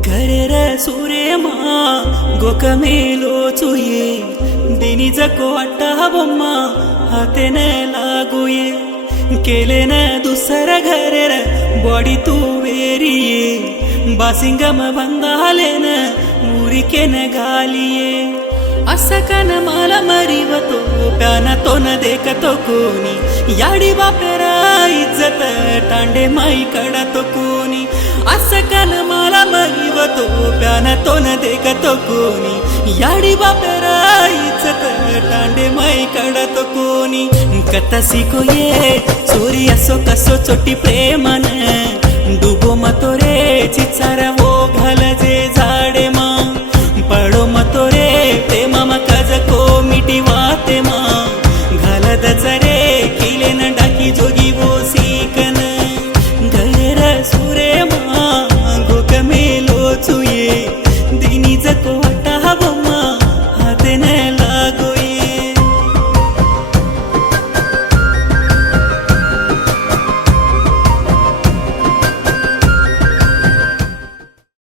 घरेर सूर्य मा गोकमेलो चुये दिनी जको अट्टा बोम्मा हातेने लागुये केले न दुसर घरेर बॉडी तू वेरिये बासिंगम बंगाले न ऊरिके न गालिये असकन माला मरीवतो प्याना तो न देखतो कोणी याडी बापेरा इज्जत टांडे माई कडा तो कोणी असकन माला मरीवतो प्याना तो न देखतो कोणी याडी बापेरा इज्जत टांडे माई कडा तो कोणी कथा सिको ये चोरी असो कसो चोटी प्रेमन डुबो मतो रे चिचारा